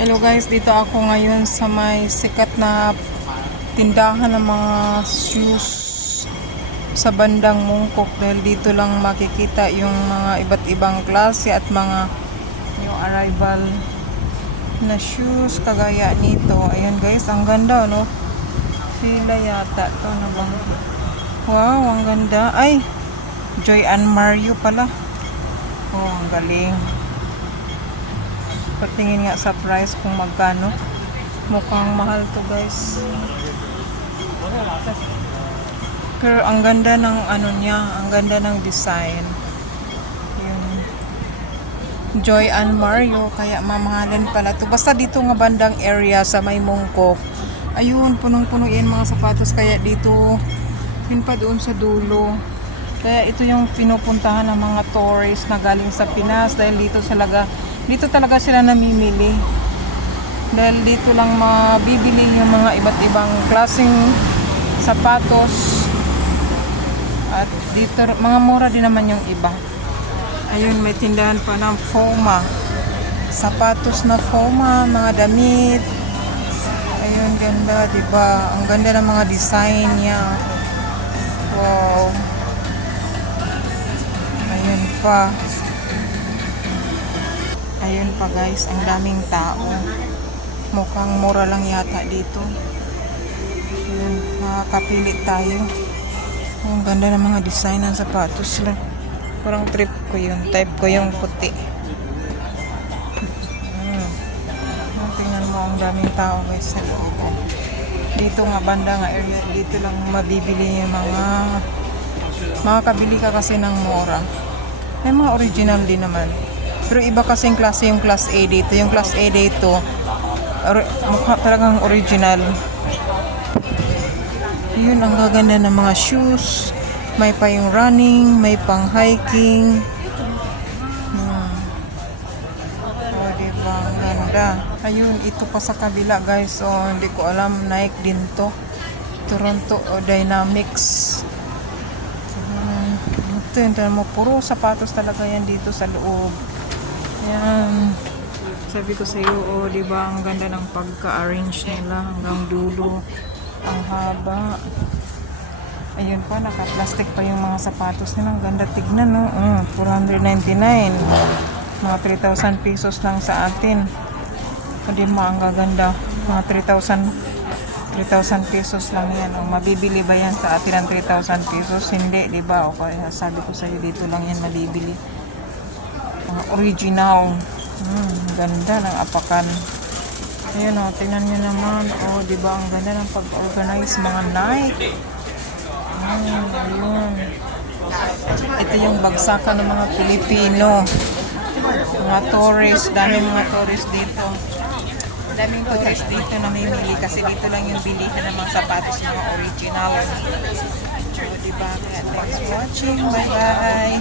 Hello guys, dito ako ngayon sa may sikat na tindahan ng mga shoes sa bandang Mungkok dahil dito lang makikita yung mga iba't ibang klase at mga new arrival na shoes kagaya nito. Ayan guys, ang ganda no? Fila yata to na bang? Wow, ang ganda. Ay, Joy and Mario pala. Oh, ang galing. Patingin nga sa price kung magkano. Mukhang mahal to guys. Pero ang ganda ng ano niya, ang ganda ng design. Yung Joy and Mario, kaya mamahalin pala to. Basta dito nga bandang area sa may Mungkok. Ayun, punong-punuin mga sapatos, kaya dito yun pa doon sa dulo. Kaya ito yung pinupuntahan ng mga tourists na galing sa Pinas dahil dito talaga sila namimili. Dahil dito lang mabibili yung mga iba't ibang klaseng sapatos. At dito mga mura din naman yung iba. Ayun, may tindahan pa ng Foma. Sapatos na Foma, mga damit. Ayun, ganda, diba? Ang ganda ng mga design niya. Wow. Ayun pa. Ayun pa guys, ang daming tao. Mukhang mura lang yata dito. Ayun, makakapili tayo. Ang ganda ng mga design ng sapatos lang. Parang trip ko yun. Type ko yung puti. Tingnan mo, ang daming tao guys sa loob. Dito nga banda nga area, dito lang mabibili yung makakabili ka kasi ng mura. May mga original din naman. Pero iba kasing klase yung class A dito. Yung class A dito, mukha talagang original. Yun, ang gaganda ng mga shoes. May pa yung running, may pang hiking. O, diba? Ang ganda. Ayun, ito pa sa kabila guys. So, hindi ko alam, Nike din to. Toronto Dynamics. Ito yun, mo, puro sapatos talaga yan dito sa loob. Yan. Sabi ko sa iyo, oh, di ba ang ganda ng pagka-arrange nila hanggang dulo. Ang haba. Ayun pa, naka-plastic pa yung mga sapatos nila. Ang ganda tignan, no? 499. Mga 3,000 pesos lang sa atin. Hindi mo ang gaganda. Mga 3,000 pesos lang yan. O, mabibili ba yan sa atin ng 3,000 pesos? Hindi, di ba? O, kaya sabi ko sa iyo, dito lang yan mabibili. Original. Ganda ng apakan. Ayun o, tingnan nyo naman. O, diba ang ganda ng pag-organize mga Nike. Ayun. Ito yung bagsakan ng mga Pilipino. Mga tourist. Daming mga tourist dito. Daming tourist dito na namimili kasi dito lang yung bilihan ng mga sapatos ng mga original. O, diba? Kaya thanks for watching. Bye-bye.